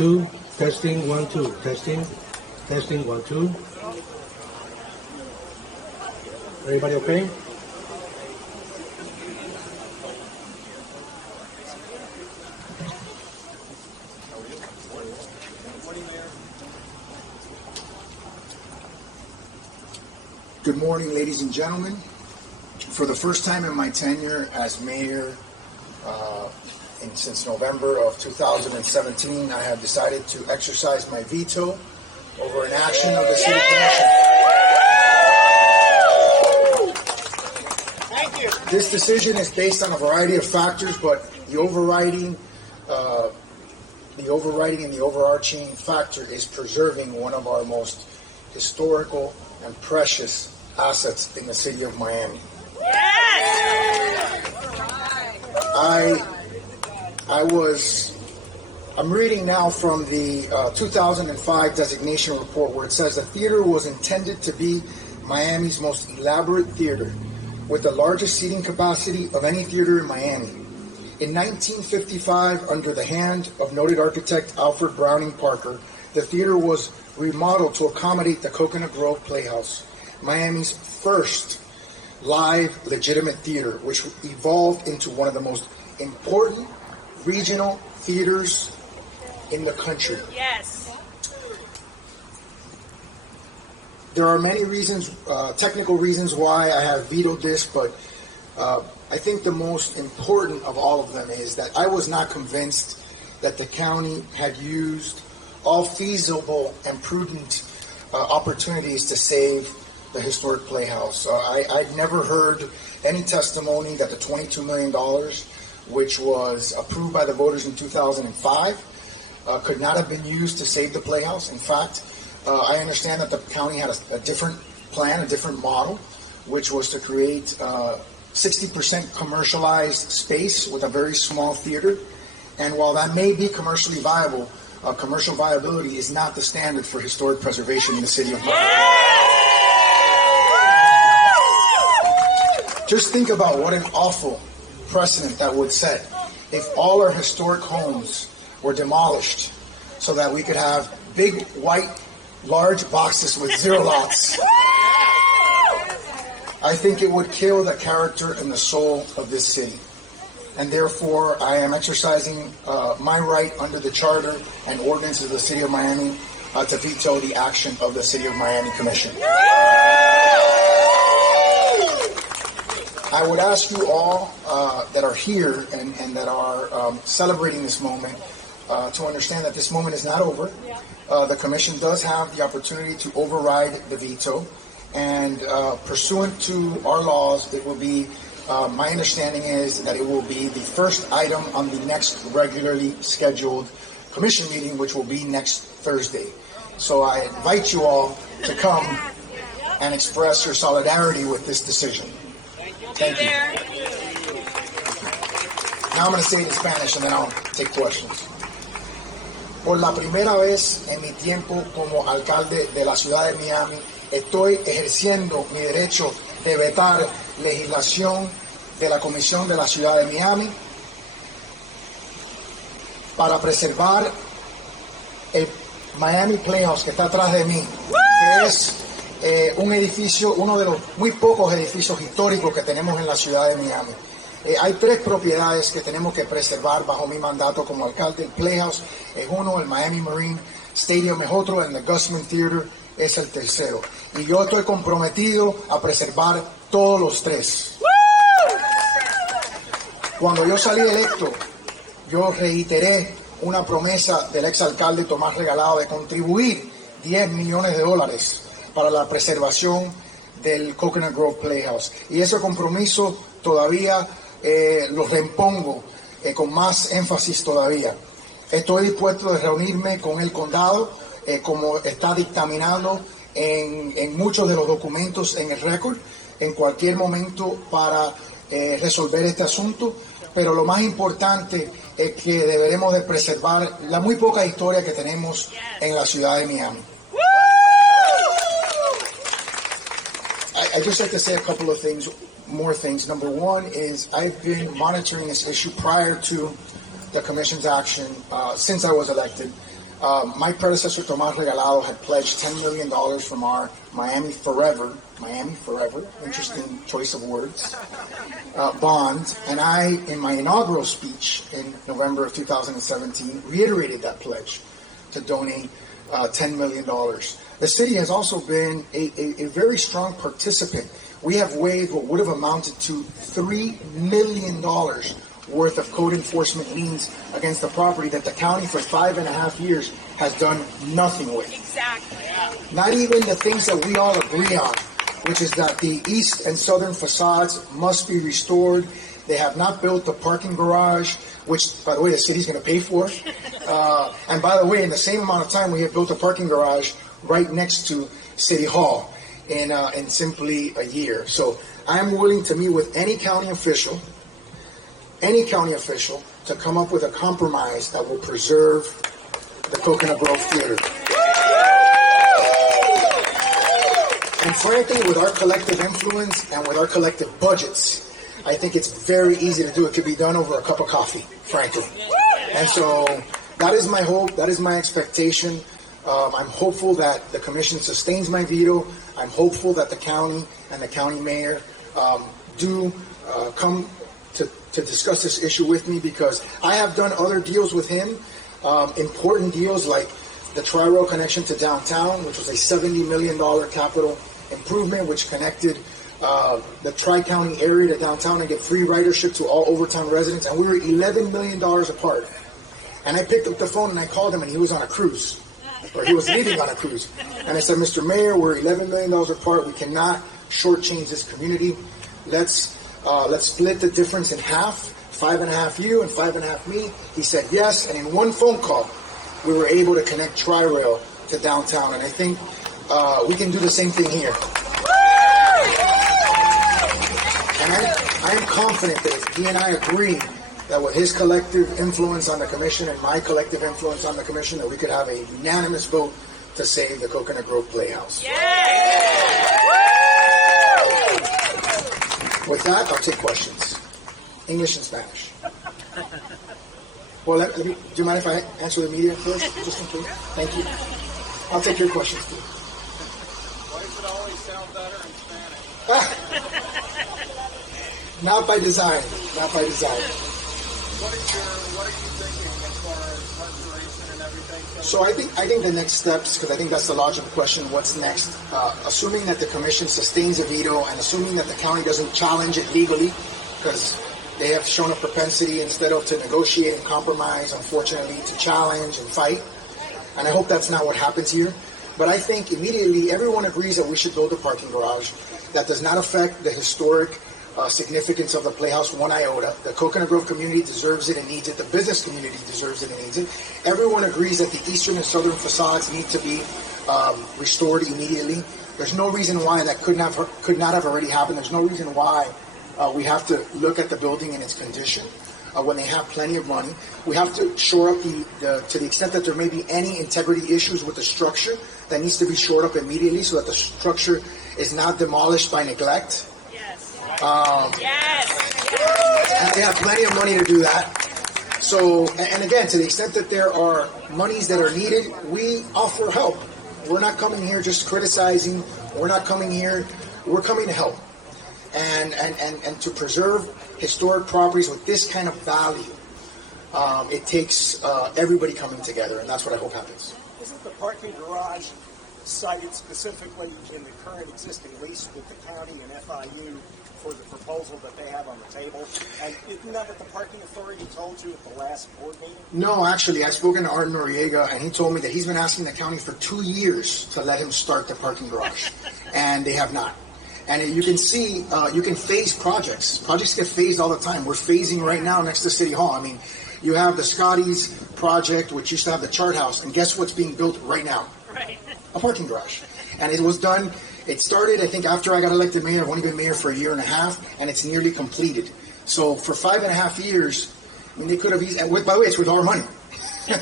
2, testing, 1, 2, testing, 1, 2. Everybody okay? Good morning, ladies and gentlemen. For the first time in my tenure as mayor, since November of 2017, I have decided to exercise my veto over an action of the City Commission. Thank you. This decision is based on a variety of factors, but the overriding and the overarching factor is preserving one of our most historical and precious assets in the city of Miami. Yes! I'm reading now from the 2005 designation report where it says the theater was intended to be Miami's most elaborate theater with the largest seating capacity of any theater in Miami. In 1955, under the hand of noted architect Alfred Browning Parker, the theater was remodeled to accommodate the Coconut Grove Playhouse, Miami's first live legitimate theater, which evolved into one of the most important regional theaters in the country. Yes. There are many reasons, technical reasons why I have vetoed this, but I think the most important of all of them is that I was not convinced that the county had used all feasible and prudent opportunities to save the historic Playhouse. I'd never heard any testimony that the $22 million, which was approved by the voters in 2005, could not have been used to save the Playhouse. In fact, I understand that the county had a different plan, a different model, which was to create 60% commercialized space with a very small theater. And while that may be commercially viable, commercial viability is not the standard for historic preservation in the city of Miami. Just think about what an awful precedent that would set if all our historic homes were demolished so that we could have big, white, large boxes with 0 lots. I think it would kill the character and the soul of this city. And therefore, I am exercising my right under the charter and ordinances of the City of Miami to veto the action of the City of Miami Commission. I would ask you all that are here and that are celebrating this moment to understand that this moment is not over. The Commission does have the opportunity to override the veto, and pursuant to our laws, it will be, my understanding is that it will be the first item on the next regularly scheduled Commission meeting, which will be next Thursday. So I invite you all to come and express your solidarity with this decision. Thank you. Now I'm going to say it in Spanish and then I'll take questions. Por la primera vez en mi tiempo como alcalde de la ciudad de Miami, estoy ejerciendo mi derecho de vetar legislación de la Comisión de la Ciudad de Miami para preservar el Miami Playhouse que está atrás de mí, que es un edificio, uno de los muy pocos edificios históricos que tenemos en la ciudad de Miami. Hay 3 propiedades que tenemos que preservar bajo mi mandato como alcalde. El Playhouse es uno, el Miami Marine Stadium es otro, el Gusman Theater es el tercero. Y yo estoy comprometido a preservar todos los 3. Cuando yo salí electo, yo reiteré una promesa del exalcalde Tomás Regalado de contribuir $10 millones para la preservación del Coconut Grove Playhouse. Y ese compromiso todavía lo reimpongo con más énfasis todavía. Estoy dispuesto a reunirme con el condado, como está dictaminado en muchos de los documentos en el récord, en cualquier momento para resolver este asunto. Pero lo más importante es que deberemos de preservar la muy poca historia que tenemos en la ciudad de Miami. I just like to say a couple of more things. Number one is I've been monitoring this issue prior to the Commission's action since I was elected. My predecessor, Tomas Regalado, had pledged $10 million from our Miami Forever, interesting choice of words, bond. And I, in my inaugural speech in November of 2017, reiterated that pledge to donate $10 million. The city has also been a very strong participant. We have waived what would have amounted to $3 million worth of code enforcement liens against the property that the county for 5.5 years has done nothing with. Exactly. Not even the things that we all agree on, which is that the east and southern facades must be restored. They have not built the parking garage, which, by the way, the city's going to pay for. And by the way, in the same amount of time, we have built a parking garage right next to City Hall in simply a year. So I'm willing to meet with any county official to come up with a compromise that will preserve the Coconut Grove Theater. And frankly, with our collective influence and with our collective budgets, I think it's very easy to do. It could be done over a cup of coffee, frankly. And so that is my hope. That is my expectation. I'm hopeful that the commission sustains my veto. I'm hopeful that the county and the county mayor do come to discuss this issue with me, because I have done other deals with him, important deals like the Tri-Rail connection to downtown, which was a $70 million capital improvement, which connected the Tri-County area to downtown and get free ridership to all Overtown residents, and we were $11 million apart. And I picked up the phone and I called him, and he was on a cruise, or he was leaving on a cruise. And I said, Mr. Mayor, we're $11 million apart. We cannot shortchange this community. Let's split the difference in half, 5.5 you and 5.5 me. He said yes, and in one phone call, we were able to connect Tri-Rail to downtown, and I think we can do the same thing here. And I am confident that if he and I agree that with his collective influence on the commission and my collective influence on the commission, that we could have a unanimous vote to save the Coconut Grove Playhouse. With that, I'll take questions. English and Spanish. Well, do you mind if I answer the media first, just in case? Thank you. I'll take your questions, too. Why does it always sound better in Spanish? Not by design. Not by design. What are you thinking as far as restoration and everything? So I think the next steps, because I think that's the logical question, what's next? Assuming that the commission sustains a veto and assuming that the county doesn't challenge it legally, because they have shown a propensity, instead of to negotiate and compromise, unfortunately, to challenge and fight. And I hope that's not what happens here. But I think immediately everyone agrees that we should build a parking garage. That does not affect the historic significance of the Playhouse one iota. The Coconut Grove community deserves it and needs it. The business community deserves it and needs it. Everyone agrees that the eastern and southern facades need to be restored immediately. There's no reason why that could not have already happened. There's no reason why we have to look at the building in its condition when they have plenty of money. We have to shore up to the extent that there may be any integrity issues with the structure, that needs to be shored up immediately so that the structure is not demolished by neglect. And they have plenty of money to do that. So, and again, to the extent that there are monies that are needed, we offer help. We're not coming here just criticizing. We're not coming here. We're coming to help and to preserve historic properties with this kind of value. It takes everybody coming together, and that's what I hope happens. Isn't the parking garage cited specifically in the current existing lease with the county and FIU for the proposal that they have on the table? And isn't that what the parking authority told you at the last board meeting? No, actually, I've spoken to Art Noriega, and he told me that he's been asking the county for 2 years to let him start the parking garage, and they have not. And you can see, you can phase projects. Projects get phased all the time. We're phasing right now next to City Hall. I mean, you have the Scotty's project, which used to have the chart house, and guess what's being built right now? Right. A parking garage. And it was done, it started, I think, after I got elected mayor. I've only been mayor for 1.5 years, and it's nearly completed. So for 5.5 years, I mean, they could have easily, and by the way, it's with our money.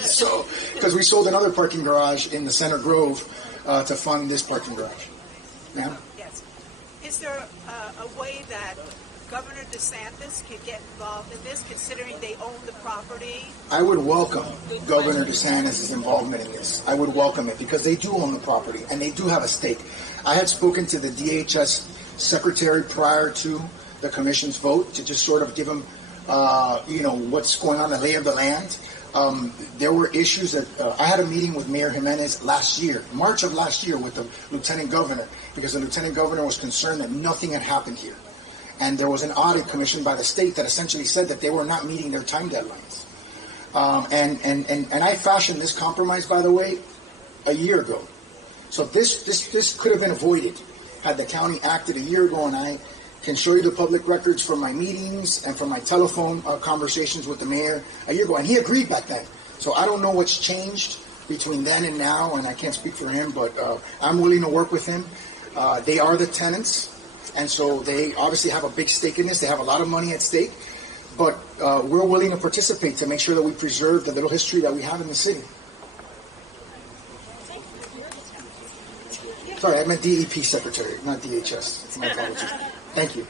So, because we sold another parking garage in the Center Grove to fund this parking garage. Yeah? Yes. Is there a way that Governor DeSantis could get involved in this, considering they own the property? I would welcome Governor DeSantis' involvement in this. I would welcome it because they do own the property and they do have a stake. I had spoken to the DHS secretary prior to the commission's vote to just sort of give him, what's going on, the lay of the land. There were issues that I had a meeting with Mayor Jimenez last year, March of last year, with the lieutenant governor, because the lieutenant governor was concerned that nothing had happened here. And there was an audit commissioned by the state that essentially said that they were not meeting their time deadlines. And I fashioned this compromise, by the way, a year ago. So this could have been avoided had the county acted a year ago, and I can show you the public records from my meetings and from my telephone conversations with the mayor a year ago, and he agreed back then. So I don't know what's changed between then and now, and I can't speak for him, but I'm willing to work with him. They are the tenants, and so they obviously have a big stake in this. They have a lot of money at stake, but we're willing to participate to make sure that we preserve the little history that we have in the city. Sorry, I meant DEP secretary, not DHS. My apologies. Thank you.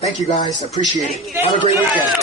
Thank you, guys. Appreciate it. Have a great weekend.